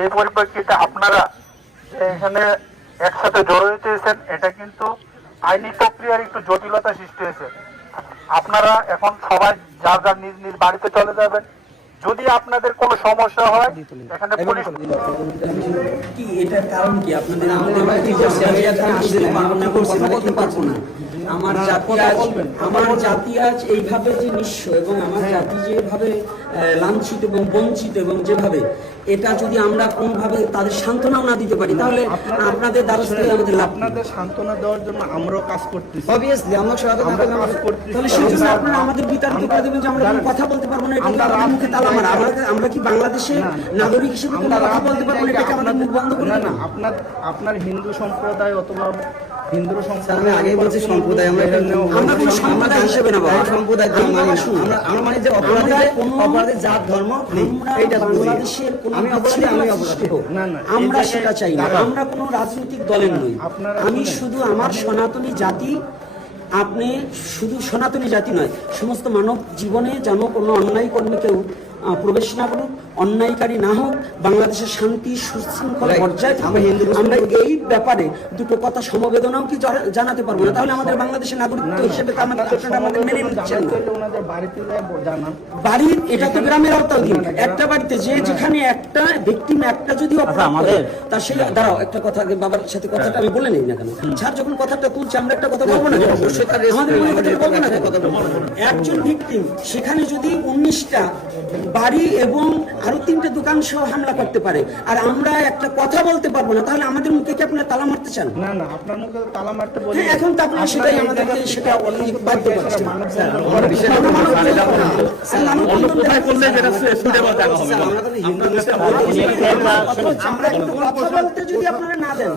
সেই পরিপ্রেক্ষিতে আপনারা এখানে একসাথে জড়ো হয়েছেন, এটা কিন্তু আইনি প্রক্রিয়ার একটু জটিলতা সৃষ্টি হয়েছে। আপনারা এখন সবাই যার যার নিজ নিজ বাড়িতে চলে যাবেন। যদি আপনাদের কোনো সমস্যা হয় এখানে পুলিশ কি এটার কারণ কি আপনাদের আমাদের বাড়িতে বসে আমি এখানে আসতে পারবো না বলতে পারবো না। আমার জাতি আজ এইভাবে যে নিঃস্ব এবং আমার জাতি যেভাবে লাঞ্ছিত এবং বঞ্চিত এবং যেভাবে এটা যদি আমরা কোনোভাবে তাদের সান্ত্বনাও না দিতে পারি তাহলে আপনাদের দ্বারা আমাদের আপনাদের সান্ত্বনা দেওয়ার জন্য আমরাও কাজ করতেছি। অবভিয়াসলি আমরা কাজ করতেছি। তাহলে সেই জন্য আপনারা আমাদের বিতাড়িত করে দেবেন যে আমরা কোনো কথা বলতে পারবো না, এটা আমাদের মুখে তালা মারা। আমরা কি বাংলাদেশে নাগরিক হিসেবে কোনো কথা বলতে পারবো না, এটাকে আমাদের মুখ বন্ধ করে না? আপনার হিন্দু সম্প্রদায় অথবা হিন্দু আমি আগেই বলছি সম্প্রদায় আমরা কোনো সম্প্রদায় হিসেবে না, সম্প্রদায় আমরা মানে যে অপরাধের জাত ধর্ম এইটা বাংলাদেশের আমি অপরাধী আমরা সেটা চাই না। আমরা কোনো রাজনৈতিক দলের নই। আমি শুধু আমার সনাতনী জাতি, আপনি শুধু সনাতনী জাতি নয়, সমস্ত মানব জীবনে যেন কোনো অন্যায় কর্মে কেউ প্রবেশ না করুক, অন্যায়কারী না হোক, বাংলাদেশের শান্তি সুশৃঙ্খল পর্যায়ে আমরা এই ব্যাপারে দুটো কথা সমবেদনাও কি জানাতে পারবো না? তাহলে আমাদের বাংলাদেশের নাগরিক হিসেবে আমাদের মেনে নিচ্ছেন বাড়ির, এটা তো গ্রামের আওতাধীন। একটা বাড়িতে যেখানে একটা ব্যক্তি একটা যদি তা সে দাঁড়াও একটা কথা বাবার সাথে কথাটা আমি বলে নেই না কেন, স্যার যখন কথাটা তুলছে আমরা একটা কথা বলবো না, একজন ভিকটিম সেখানে যদি 19টা বাড়ি এবং আরো 3টে দোকান সহ হামলা করতে পারে আর আমরা একটা কথা বলতে পারবো না, তাহলে আমাদের মুখে কি আপনারা তালা মারতে চান? না না, আপনার মুখে তালা মারতে বলি এখন তো আপনারা সেটাই আমাদেরকে সেটা বাধ্য করছেন। যদি আপনারা না দেন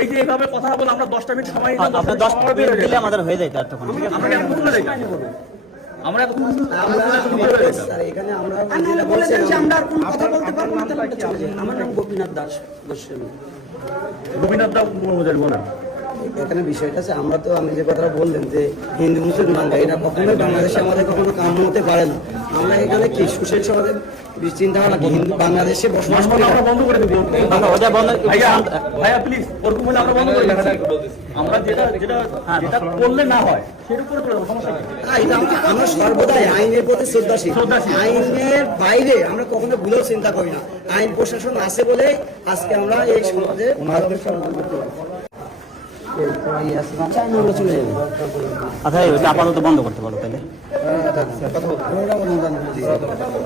এই যে এইভাবে কথা বলে আমরা 10টা মিনিট সময় আপনার 10 মিনিট দিলে আমাদের হয়ে যায় তার তখন আমরা এখানে আমরা বলেছেন যে আমরা আর কোনো কথা বলতে পারবো না, তাহলে চলে যাই। আমার নাম গোপীনাথ দাস গোস্বামী। গোপীনাথ দাস বলেন। এখানে বিষয়টা আছে, আমরা তো আমি যে কথাটা বললেন যে হিন্দু মুসলমান এটা কখনোই বাংলাদেশে আমাদের কখনো কাম্য হতে পারে না। আমরা এখানে কি সুশীল সমাজের চিন্তা ভাবনা হিন্দু বাংলাদেশে বসবাস করি, আমরা বন্ধ করে দেব ভাইয়া প্লিজ, ওরকম হলে আমরা বন্ধ করে দেব। আমরা যেটা করলে না হয় সেটা করে দেব, সমস্যা নেই। আমরা সর্বদাই আইনের প্রতি শ্রদ্ধাশীল। আইনের বাইরে আমরা কখনো ভুলেও চিন্তা করি না। আইন প্রশাসন আছে বলে আজকে আমরা এই সমাজে আচ্ছা এটা আপাতত বন্ধ করতে পারো তাহলে।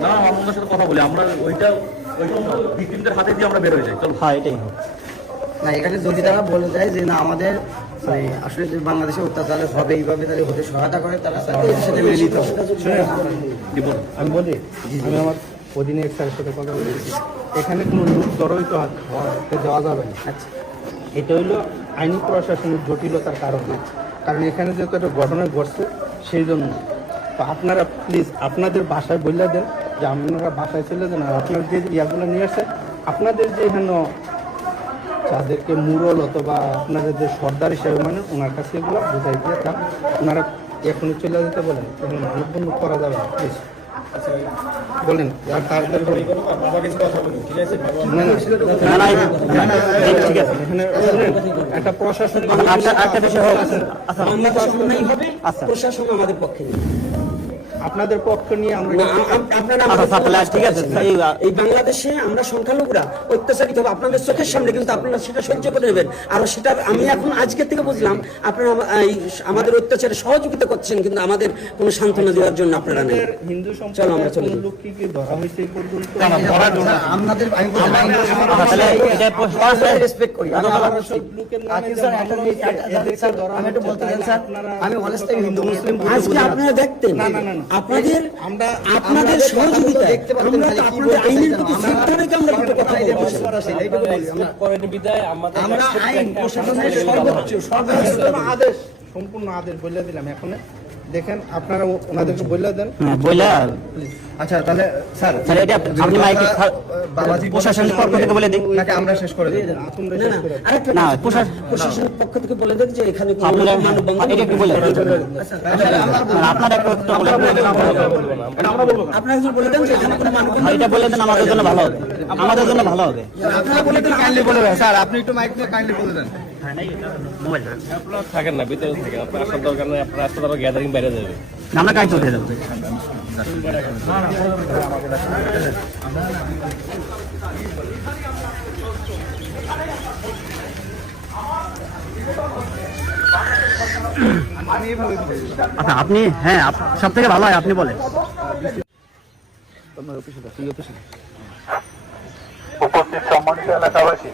না আমাদের সাথে কথা বলি, আমরা ওইটা ভিকটিমদের হাতে দিয়ে আমরা বের হয়ে যাই। চলো হ্যাঁ এটাই হোক না, এখানে যদি তারা বলে যায় যে না আমাদের আসলে যে বাংলাদেশে অত্যাচার হবে এইভাবে তাদের হতে সহায়তা করে, তারা এর সাথে মেনে নিতে হবে। আমি বলি, আমি আমার অধীনে স্যারের সাথে কথা বলেছি, এখানে কোনো লোক জড়িত দেওয়া যাবে না। আচ্ছা, এটা হইলো আইনি প্রশাসনের জটিলতার কারণে, কারণ এখানে যেহেতু একটা ঘটনা ঘটছে সেই জন্য। তো আপনারা প্লিজ আপনাদের বাসায় বলে দেন যে আপনারা বাসায় চলে যান, আর আপনার যে ইয়াগুলো নিয়ে আসে আপনাদের যে এখানে যাদেরকে মুরল অথবা আপনাদের যে সর্দার হিসেবে মানে ওনার কাছে এগুলো বোঝাই দিয়ে তা ওনারা এখনই চলে যেতে বলেন, এখানে মানববন্ধ করা যাবে না প্লিজ বলেন। আর তাদের একটা প্রশাসন প্রশাসন আমাদের পক্ষে নেই, আপনাদের পক্ষ নিয়ে আমরা ঠিক আছে। এই বাংলাদেশে আমরা সংখ্যালঘুরা অত্যাচারিত হবে আপনাদের চোখের সামনে, কিন্তু আপনারা সেটা সহ্য করে নেবেন। আর সেটা আমি এখন আজকের থেকে বুঝলাম আপনারা আমাদের অত্যাচারে সহযোগিতা করছেন, কিন্তু আমাদের কোনো সান্ত্বনা দেওয়ার জন্য আপনারা নেই। হিন্দু চলো আমরা চলে লোক কি ধরা হয়েছে পর্যন্ত আপনাদের রেসপেক্ট করি। আমি একটু বলতে চাই স্যার, আমি অনেস্টলি হিন্দু মুসলিম আজকে আপনারা দেখতেন আপনাদের সহযোগিতা দেখতে পাচ্ছেন, আপনাদের আইনের প্রতি শ্রদ্ধা রেখে আমরা দুটো কথা আমরা আইন প্রশাসনের সর্বোচ্চ আদেশ সম্পূর্ণ আদেশ বলে দিলাম। এখন দেখেন আপনারা ওনাদেরকে বলে দেন। হ্যাঁ বইলা আচ্ছা তাহলে স্যার স্যার এটা আপনি মাইকে বাবাজি প্রশাসনের পক্ষ থেকে বলে দিন। নাকি আমরা শেষ করে দিই? না প্রশাসনের পক্ষ থেকে বলে দেন যে এখানে কোনো আপনারা মানববন্ধন এটা একটু বলে দেন। আপনারা একটু বলে দেন। আপনারা একটু বলে দেন যে এখানে কোনো মানববন্ধন এটা বলে দেন, আমাদের জন্য ভালো হবে, আমাদের জন্য ভালো হবে। আপনারা বলে দেন, কাইন্ডলি বলে দেন স্যার, আপনি একটু মাইক দিয়ে কাইন্ডলি বলে দেন। মোবাইল আপনারা থাকেন না, ভিতরে থাকেন, আপনার আসার দরকার নেই, আপনার আসতে তারপর গ্যাদারিং বাইরে যাবে। আমরা কাজ করতে যাবো। আচ্ছা আপনি, হ্যাঁ সব থেকে ভালো হয় আপনি বলেন। উপস্থিত সম্মানিত এলাকাবাসী,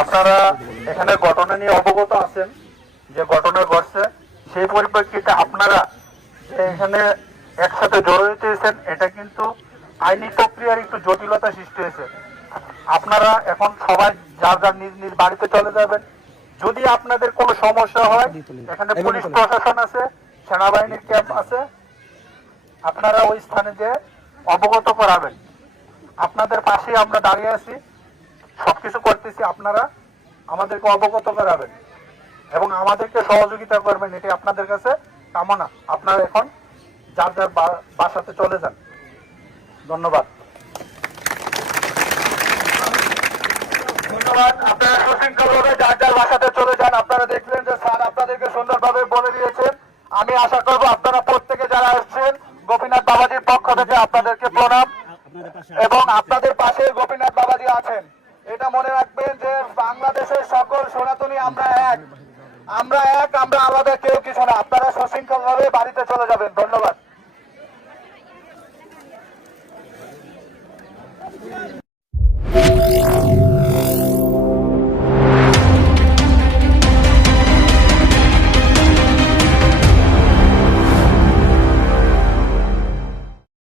আপনারা এখানে ঘটনা নিয়ে অবগত আছেন যে ঘটনা ঘটছে, সেই পরিপ্রেক্ষিতে আপনারা যে এখানে একসাথে জড়ো হয়েছেন, এটা কিন্তু আইনি প্রক্রিয়ার একটু জটিলতা সৃষ্টি হয়েছে। আপনারা এখন সবাই যার যার নিজ নিজ বাড়িতে চলে যাবেন। যদি আপনাদের কোনো সমস্যা হয়, এখানে পুলিশ প্রশাসন আছে, সেনাবাহিনীর ক্যাম্প আছে, আপনারা ওই স্থানে যে অবগত করাবেন। আপনাদের পাশে আমরা দাঁড়িয়ে আছি, সবকিছু করতেছি, আপনারা আমাদেরকে অবগত করাবেন এবং আমাদেরকে সহযোগিতা করবেন, এটি আপনাদের কাছে কামনা। আপনারা এখন যার যার বাসাতে চলে যান। ধন্যবাদ। ধন্যবাদ। আপনারা সুশৃঙ্খলভাবে যার যার বাসাতে চলে যান। আপনারা দেখলেন যে স্যার আপনাদেরকে সুন্দরভাবে বলে দিয়েছেন। আমি আশা করবো আপনারা প্রত্যেকে যারা আসছেন, গোপীনাথ বাবাজির পক্ষ থেকে আপনাদেরকে প্রণাম এবং আপনাদের পাশে গোপীনাথ বাবাজি আছেন। এটা মনে রাখবেন যে বাংলাদেশের সকল সনাতনী আমরা এক, আমরা আলাদা কেউ কিছু না। আপনারা সুশৃঙ্খলভাবে বাড়িতে চলে যাবেন।